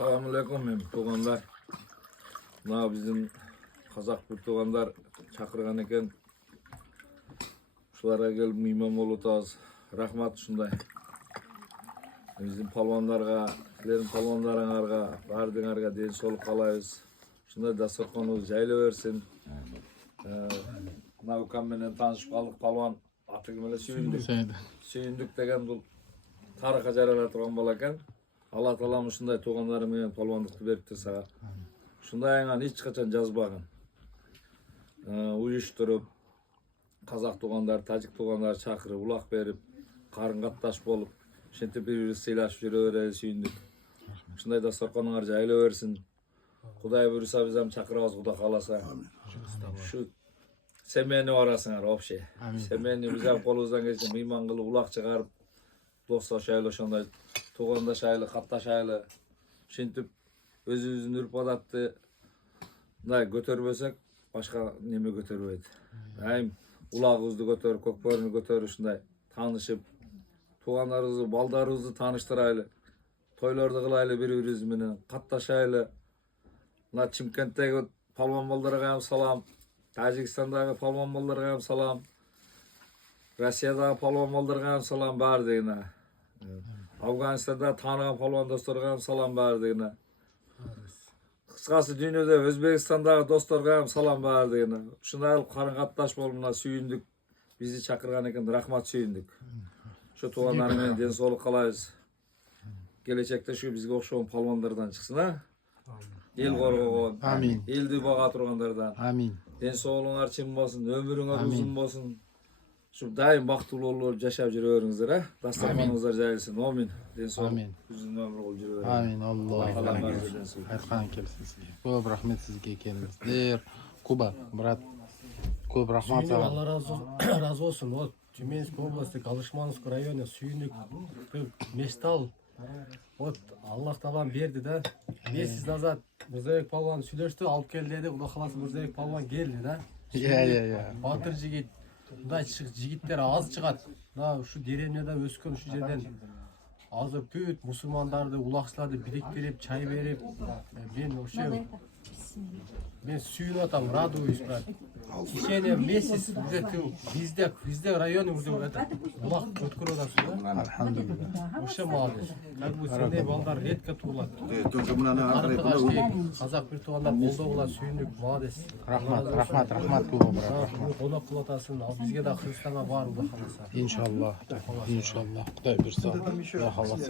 Assalamualaikum tuğanlar. Mına bizim Kazak bir tuğanlar çakırgan eken. Şulara gelip mimam olutaz. Rahmat şunday. Bizim palvanlarga, sizlerin palvanlarыңарга, bardыңарга den soluk kalayız. Şunday dasturxonubuz jayla versin. Mına ukam menen tanışıp kaldık palvan. Atı kimele Sүйүндүк. Sүйүндүk деген бұл тарыха жарала турган бала экен. Алла Таалам ушундай туугандар менен палвандыкты бериптир сага. Ушундай аңан эч качан жазбаган. Уюштуруп казак туугандар, тажик туугандар чакырып, улак берип, карын катташ болуп, ошентип бири-бирибизди сыйлашып жүрө берели Сүйүндүк. Ушундай дасторконуңар жайыла берсин. Кудай буйруса биз ham чакырабыз, Кудай кааласа. Şu semeni arasыңар вообще. Semeni биз ham колубуздан келсе мыйман кылып, улак чыгарып, достошайлы ошондой туугандашайлы, катташайлы. Ошентип өзүбүздүн үрп адатты мындай көтөрбөсөк, башка неме көтөрбөйт. Айым улагыбызды көтөрүп, көкбөрүнү көтөрүп ушундай таанышып, туугандарыбызды, балдарыбызды тааныштырайлы. Тойлорду кылайлы бири-бирибиз менен, катташайлы. Мына Чимкенттеги палван балдарга ham салам, Тажикстандагы палван балдарга ham салам, Россиядагы палван балдарга ham салам баардыгына. Афганистанда тааныган палван досторго ham салам баардыгына. Кыскасы дүйнөдө Өзбекстандагы досторго ham салам баардыгына. Ушундай кылып карын катташ болуп мына Сүйүндүк бизди чакырган экен. Рахмат Сүйүндүк. Ошо туугандар менен ден соолук каалайбыз. Келечекте ушу бизге окшогон палвандардан чыксын, а? Эл коргогон, элди бага тургандардан. Амин. Ден соолуңар чын болсун, өмүрүңөр узун болсун. Şu daim baktulu olup yaşap жүрөңүздөр, а? Дастарханыңыздар жайылсын. Амин. Ден соолук. Uzun ömür ol жүрөңүздөр. Амин. Аллах айткан келсин сизге. Көп рахмет сизге келиңиздер. Куба, брат. Көп рахмат сага. Алла разы болсун. Вот Тюменской области, Калышмановский районе Сүйүндүк Мечтал. Вот Аллах Таалам берди да. Месяц назад Мырзабек палван сүйлөштү, алып кел деди. Кудай кааласа Мырзабек палван келди да. Батыр жигит. Мындай жигиттер аз чыгат. Мына ушу деревняда өскөн ушу жерден азыр бүт мусулмандарды, улакчыларды бириктирип, чай берип, мен вообще мен сүйүнүп атам, радуюсь, брат. В течение месяц везде районы уже улак өткөрүп атасың да. Алхамдулилlah. Вообще молодец. Как бы сендей балдар редко туылат. Казак бир туугандар колдоо кылат, Сүйүндүк, молодец. Рахмат Куба, брат. Конок кылып атасың, ал бизге да Кыргызстанга бар, Кудай кааласа. Иншаллах. Кудай буйруса. Кудай кааласа.